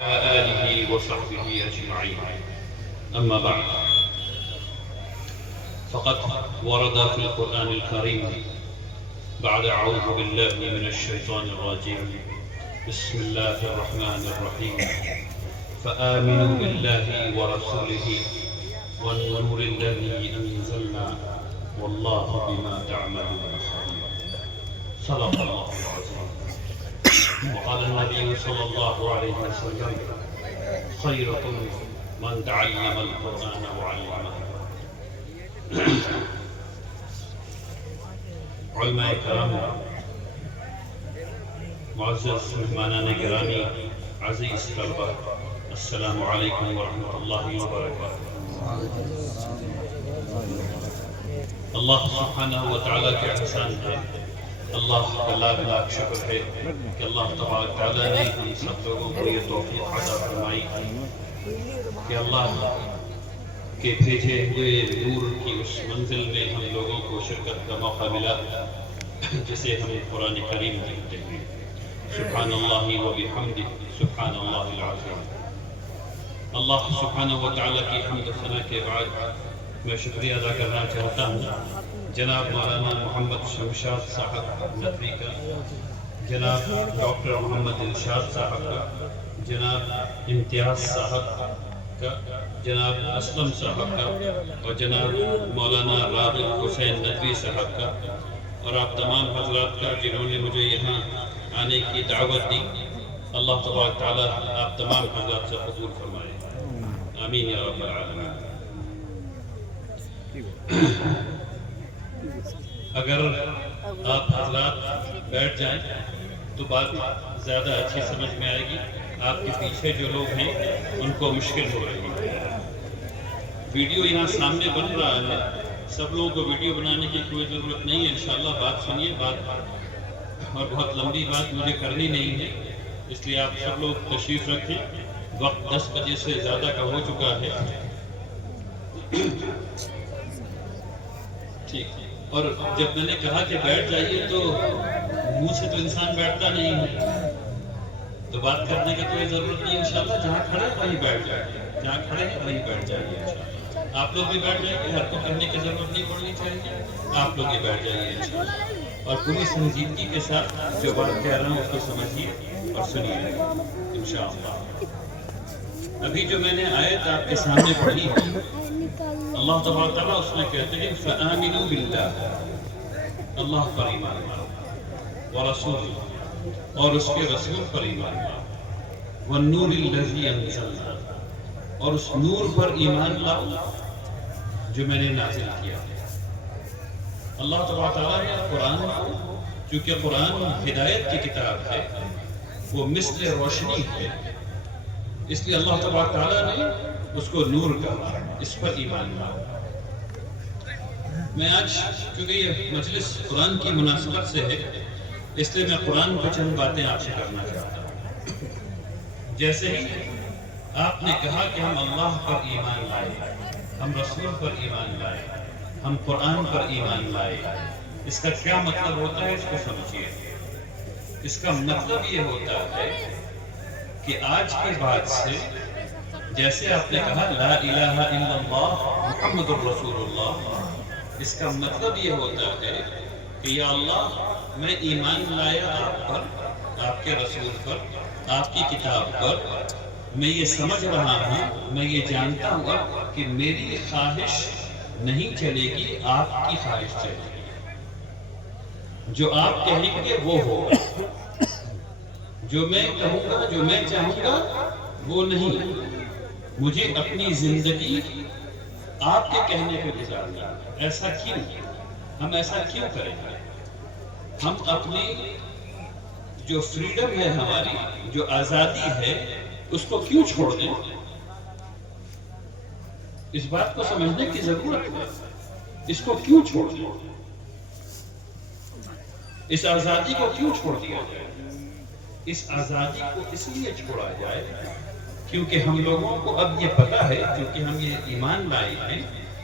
آله وصحبه أجمعين. أما بعد، فقد ورد في القرآن الكريم بعد أعوذ بالله من الشيطان الرجيم بسم الله الرحمن الرحيم فآمنوا بالله ورسوله والنور الذي أنزلنا والله بما تعملون خبير. صدق الله العظيم. وقال النبي صلى الله عليه وسلم خيركم من تعلم القرآن وعلمه. علماء کرام، معزز مہمانان گرامی، عزیز طلبہ، السلام علیکم ورحمۃ اللہ وبرکاتہ۔ اللہ سبحانہ و تعالیٰ کے احسان ہے، اللہ کا لاکھ لاکھ شکر ہے کہ اللہ تبارک تعالیٰ نے ہم سب لوگوں کو یہ توفیق عطا فرمائی کہ اللہ کے بھیجے ہوئے نور کی اس منزل میں ہم لوگوں کو شرکت کا موقع ملا جسے ہم قرآن کریم کہتے ہیں۔ سبحان اللہ و بحمدہ، سبحان اللہ العظیم۔ اللہ سبحانہ و تعالیٰ کی حمد و ثنا کے بعد میں شکریہ ادا کرنا چاہتا ہوں جناب مولانا محمد شمشاد صاحب ندوی کا، جناب ڈاکٹر محمد ارشاد صاحب کا، جناب امتیاز صاحب کا، جناب اسلم صاحب کا، اور جناب مولانا راغب حسین ندوی صاحب کا، اور آپ تمام حضرات کا جنہوں نے مجھے یہاں آنے کی دعوت دی۔ اللہ تبارک تعالیٰ آپ تمام حضرات سے قبول فرمائے، آمین یا رب العالمین۔ اگر آپ حضرات بیٹھ جائیں تو بات زیادہ اچھی سمجھ میں آئے گی۔ آپ کے پیچھے جو لوگ ہیں ان کو مشکل ہو رہی ہے۔ ویڈیو یہاں سامنے بن رہا ہے، سب لوگوں کو ویڈیو بنانے کی کوئی ضرورت نہیں ہے۔ انشاءاللہ بات سنیے، بات اور بہت لمبی بات مجھے کرنی نہیں ہے، اس لیے آپ سب لوگ تشریف رکھیں۔ وقت 10 بجے سے زیادہ کا ہو چکا ہے، ٹھیک ہے۔ اور جب میں نے کہا کہ بیٹھ جائیے تو منہ سے تو انسان بیٹھتا نہیں ہے، تو بات کرنے کی کوئی ضرورت نہیں۔ انشاءاللہ جہاں کھڑے وہیں بیٹھ جائیے، جہاں کھڑے ہیں وہیں بیٹھ جائیے انشاءاللہ۔ آپ لوگ بھی بیٹھ جائیں گے، ہر کو کرنے کی ضرورت نہیں پڑنی چاہیے، آپ لوگ بھی بیٹھ جائیے انشاءاللہ، اور پوری سنجیدگی کے ساتھ جو بات کہہ رہا ہوں اس کو سمجھیے اور سنیے انشاءاللہ۔ ابھی جو میں نے آیت آپ کے سامنے پڑھی ہے، اللہ تبارک تعالیٰ اس میں کہتے ہیں فَآمِنُوا بِاللَّهِ، اللہ پر ایمان لاؤ، وَرَسُولِهِ، اور اس کے رسول پر ایمان لاؤ، وَالنُّورِ الَّذِي أَنزَلْنَا، اور اس نور پر ایمان لاؤ جو میں نے نازل کیا۔ اللہ تبارک تعالیٰ نے قرآن کو، چونکہ قرآن ہدایت کی کتاب ہے، وہ مثل روشنی ہے، اس لیے اللہ تبارک تعالیٰ نے اس کو نور کہا، اس پر ایمان لاؤ۔ میں آج کیونکہ یہ مجلس قرآن کی مناسبت سے ہے، اس لیے میں قرآن پہ چند باتیں آپ سے کرنا چاہتا ہوں۔ جیسے ہی آپ نے کہا کہ ہم اللہ پر ایمان لائے، ہم رسول پر ایمان لائے، ہم قرآن پر ایمان لائے، اس کا کیا مطلب ہوتا ہے اس کو سمجھیے۔ اس کا مطلب یہ ہوتا ہے کہ آج کے بعد سے جیسے آپ نے کہا لا الہ الا اللہ محمد الرسول اللہ، اس کا مطلب یہ ہوتا ہے کہ یا اللہ میں ایمان لایا آپ پر، آپ کے رسول پر، آپ کی کتاب پر۔ میں یہ سمجھ رہا ہوں، میں یہ جانتا ہوں کہ میری خواہش نہیں چلے گی، آپ کی خواہش چلے گی۔ جو آپ کہیں گے وہ ہوگا، جو میں کہوں گا، جو میں چاہوں گا وہ نہیں۔ مجھے اپنی زندگی آپ کے کہنے پہ گزارنی ہے۔ ایسا کیوں؟ ہم ایسا کیوں کریں گے؟ ہم اپنی جو فریڈم ہے، ہماری جو آزادی ہے، اس کو کیوں چھوڑ دیں؟ اس بات کو سمجھنے کی ضرورت ہے، اس کو کیوں چھوڑ دیں؟ اس آزادی کو کیوں چھوڑ دیا جائے؟ اس آزادی کو اس لیے چھوڑا جائے کیونکہ ہم لوگوں کو اب یہ پتہ ہے، کیونکہ ہم یہ ایمان لائے ہیں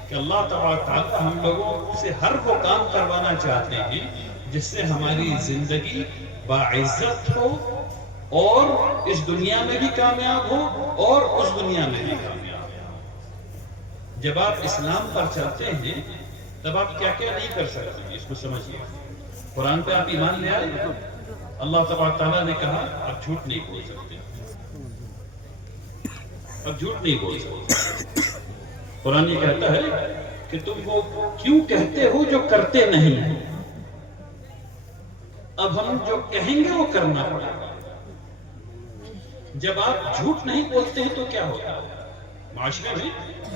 کہ اللہ تبارک تعالیٰ ہم لوگوں سے ہر وہ کام کروانا چاہتے ہیں جس سے ہماری زندگی باعزت ہو اور اس دنیا میں بھی کامیاب ہو اور اس دنیا میں بھی کامیاب ہو۔ جب آپ اسلام پر چلتے ہیں تب آپ کیا کیا نہیں کر سکتے ہیں، اس کو سمجھیے۔ قرآن پہ آپ ایمان لے آئے، اللہ تبارک تعالیٰ نے کہا اب جھوٹ نہیں بول سکتے، اب جھوٹ نہیں بول سکتے۔ قرآن یہ کہتا ہے کہ تم وہ کیوں کہتے ہو جو کرتے نہیں ہو، اب ہم جو کہیں گے وہ کرنا پڑے گا۔ جب آپ جھوٹ نہیں بولتے ہیں تو کیا ہوتا ہے معاشرے میں؟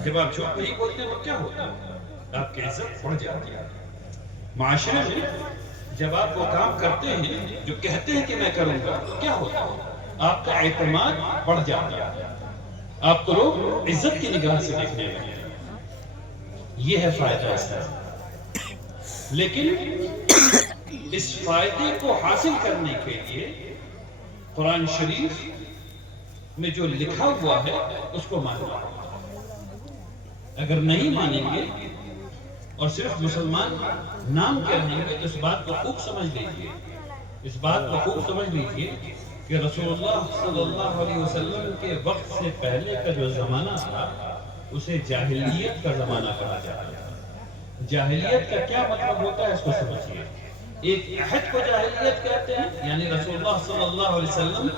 جب آپ جھوٹ نہیں بولتے ہیں تو کیا ہوتا ہے؟ آپ کی عزت بڑھ جاتی ہے معاشرے میں۔ جب آپ وہ کام کرتے ہیں جو کہتے ہیں کہ میں کروں گا تو کیا ہوتا ہے؟ آپ کا اعتماد بڑھ جاتا ہے، آپ کو لوگ عزت کی نگاہ سے دیکھنے لگتے ہیں۔ یہ ہے فائدہ اس کا۔ لیکن اس فائدے کو حاصل کرنے کے لیے قرآن شریف میں جو لکھا ہوا ہے اس کو ماننا۔ اگر نہیں مانیں گے اور صرف مسلمان نام کے رہیں گے تو اس بات کو خوب سمجھ لیجیے، اس بات کو خوب سمجھ لیجیے کہ رسول اللہ صلی اللہ علیہ وسلم کے وقت سے پہلے کا جو زمانہ تھا اسے جاہلیت کا زمانہ کہا جاتا ہے۔ جاہلیت کا کیا مطلب ہوتا ہے اس کو سمجھیے۔ ایک عہد کو جاہلیت کہتے ہیں، یعنی رسول اللہ صلی اللہ علیہ وسلم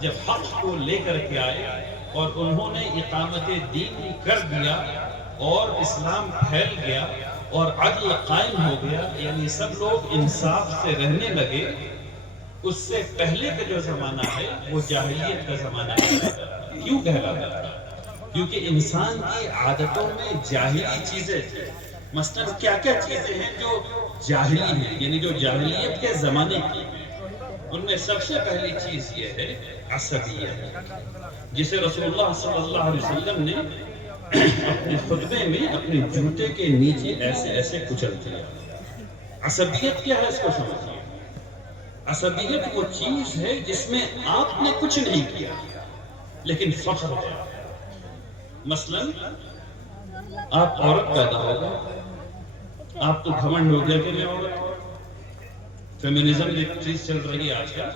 جب حق کو لے کر کے آئے اور انہوں نے اقامت دین کر دیا اور اسلام پھیل گیا اور عدل قائم ہو گیا، یعنی سب لوگ انصاف سے رہنے لگے، اس سے پہلے کا جو زمانہ ہے وہ جاہلیت کا زمانہ ہے۔ کیوں کہلاتا ہے؟ کیونکہ انسان کی عادتوں میں جاہلی چیزیں تھیں۔ مثلاً کیا کیا چیزیں ہیں جو جاہلی ہیں، یعنی جو جاہلیت کے زمانے کی ہیں؟ ان میں سب سے پہلی چیز یہ ہے عصبیت، جسے رسول اللہ صلی اللہ علیہ وسلم نے اپنے خطبے میں اپنے جوتے کے نیچے ایسے ایسے کچل دیا۔ عصبیت کیا ہے اس کو سمجھیے۔ عصبیت وہ چیز ہے جس میں آپ نے کچھ نہیں کیا لیکن فخر ہے۔ مثلاً آپ عورت پیدا ہو گئے، آپ کو گھمنڈ ہو گیا کہ میں عورت ہوں۔ فیمنزم ایک چیز چل رہی ہے آج کل،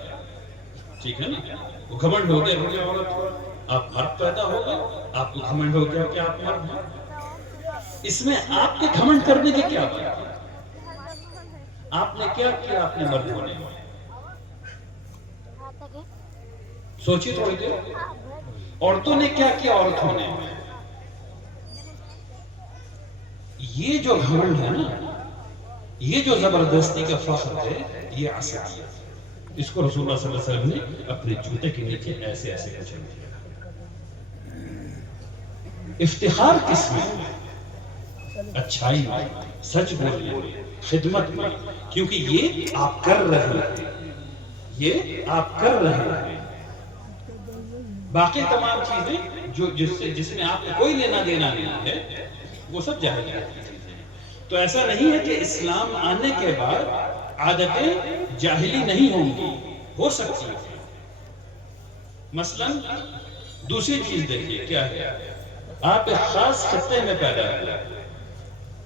ٹھیک ہے نا؟ وہ گھمنڈ ہو گیا کہ میں عورت ہوں۔ آپ مرد پیدا ہو گئے، آپ کو گھمنڈ ہو گیا کہ آپ مرد ہیں۔ اس میں آپ کے گھمنڈ کرنے کی کیا بات ہے؟ آپ نے کیا کیا اپنے مرد ہونے میں؟ سوچی تھوڑی دیر۔ عورتوں نے کیا کیا عورت ہونے میں؟ یہ جو گھمنڈ ہے نا، یہ جو زبردستی کا فخر ہے، یہ عصبیت ہے۔ اس کو رسول اللہ صلی اللہ علیہ وسلم نے اپنے جوتے کے نیچے ایسے ایسے کچل دیا۔ افتخار کس میں؟ اچھائی میں، سچ بولنے میں، خدمت میں، کیونکہ یہ آپ کر رہے ہیں، یہ آپ کر رہے ہیں۔ باقی تمام چیزیں جو جس میں آپ کو کوئی لینا دینا نہیں ہے وہ سب جاہلیت کی چیزیں ہیں۔ تو ایسا نہیں ہے کہ اسلام آنے کے بعد عادتیں جاہلی نہیں ہوں گی، ہو سکتی ہیں۔ مثلاً دوسری چیز دیکھیے کیا ہے، آپ ایک خاص خطے میں پیدا ہوئے۔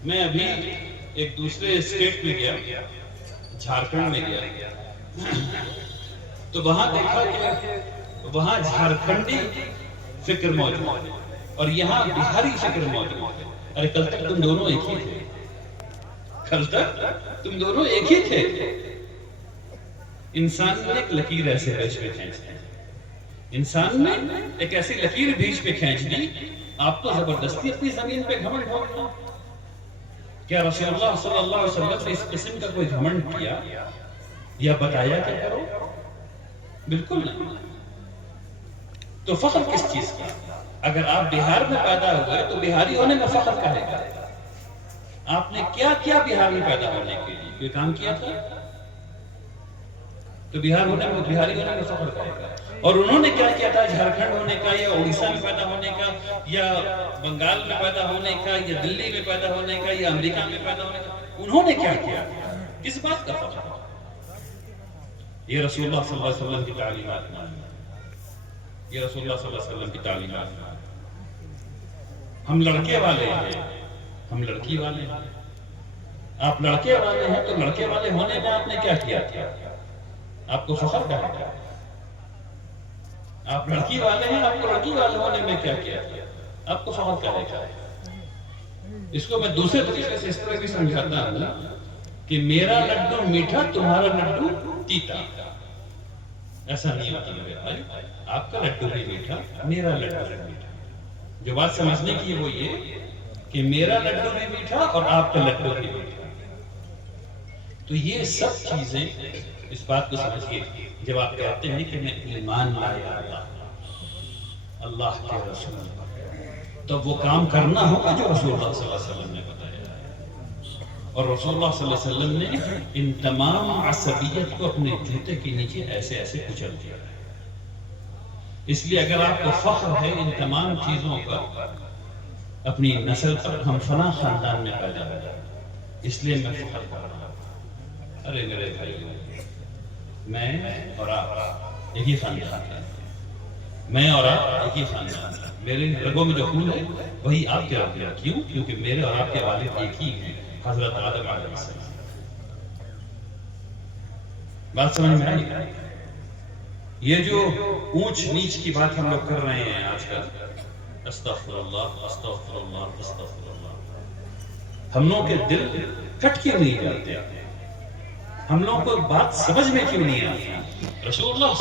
میں ابھی ایک دوسرے اسٹیٹ میں گیا، جھارکھنڈ میں گیا، تو وہاں دیکھا کہ وہاں جھارکھنڈی فکر موجود اور یہاں بہاری فکر موجود۔ ارے کل تک تم دونوں ایک ہی تھے، کل تک تم دونوں ایک ہی تھے۔ انسان نے ایک لکیر ایسے بیچ پہ کھینچ دی، انسان نے ایک ایسی لکیر بیچ پہ کھینچ دی، آپ تو زبردستی اپنی زمین پہ گھمنڈ ہو گیا۔ کیا رسول اللہ صلی اللہ علیہ وسلم نے اس قسم کا کوئی گھمنڈ کیا یا بتایا کہ کرو؟ بالکل نہیں۔ تو فخر کس چیز کا؟ اگر آپ بہار میں پیدا ہوئے تو بہاری ہونے میں فخر کہے گا۔ آپ نے کیا کیا بہار میں پیدا ہونے کے لیے؟ کوئی کام کیا تھا؟ تو بہاری ہونے میں فخر کہے گا۔ اور انہوں نے کیا کیا تھا جھارکھنڈ ہونے کا یا اڑیسہ میں پیدا ہونے کا یا بنگال میں پیدا ہونے کا یا دلی میں پیدا ہونے کا یا امریکہ میں پیدا ہونے کا؟ انہوں نے کیا کیا؟ کس بات کا فخر؟ یہ رسول اللہ صلی اللہ علیہ وسلم کی تعلیمات ہیں، یہ رسول اللہ صلی اللہ علیہ وسلم کی تعلیمات ہیں۔ ہم لڑکے والے ہیں، ہم لڑکی والے ہیں۔ آپ لڑکے والے ہیں تو لڑکے والے ہونے میں آپ نے کیا کیا تھا؟ آپ کو فخر کہا گیا۔ آپ لڑکی والے ہیں، آپ کو لڑکی والے ہونے میں کیا کیا؟ آپ کو فخر کرے گا۔ اس کو میں دوسرے طریقے سے اس طرح بھی سمجھاتا ہوں کہ میرا لڈو میٹھا، تمہارا لڈو تیتا۔ ایسا نہیں ہوتا میرے بھائی، آپ کا لڈو بھی میٹھا، میرا لڈو بھی میٹھا۔ جو بات سمجھنے کی وہ یہ کہ میرا لڈو بھی میٹھا اور آپ کا لڈو بھی میٹھا۔ تو یہ سب چیزیں اس بات کو سمجھیے، جب آپ کہتے ہیں کہ میں ایمان لایا اللہ کے رسول پر، تو وہ کام کرنا ہوگا جو رسول اللہ صلی اللہ علیہ وسلم نے بتایا ہے۔ اور رسول اللہ صلی اللہ علیہ وسلم نے ان تمام عصبیت کو اپنے جوتے کے نیچے ایسے ایسے کچل دیا ہے۔ اس لیے اگر آپ کو فخر ہے ان تمام چیزوں پر، اپنی نسل پر، ہم فلاں خاندان میں پیدا ہوئے، اس لیے میں فخر کر رہا ہوں۔ ارے میرے بھائی، میں اور آپ ایک ہی خاندان ہیں، میں اور آپ ایک ہی خاندان ہیں۔ میرے رگوں میں جو خون ہے وہی آپ کے رگ میں۔ کیوں؟ کیونکہ میرے اور آپ کے والد ایک ہی ہیں، حضرت آدم علیہ السلام۔ بات سمجھ میں آئی؟ یہ جو اونچ نیچ کی بات ہم لوگ کر رہے ہیں آج کل، استغفر اللہ استغفر اللہ استغفر اللہ، ہم لوگوں کے دل کٹ کیوں نہیں جاتے؟ ہم لوگوں کو بات سمجھ میں کیوں نہیں آتی؟ رسول اللہ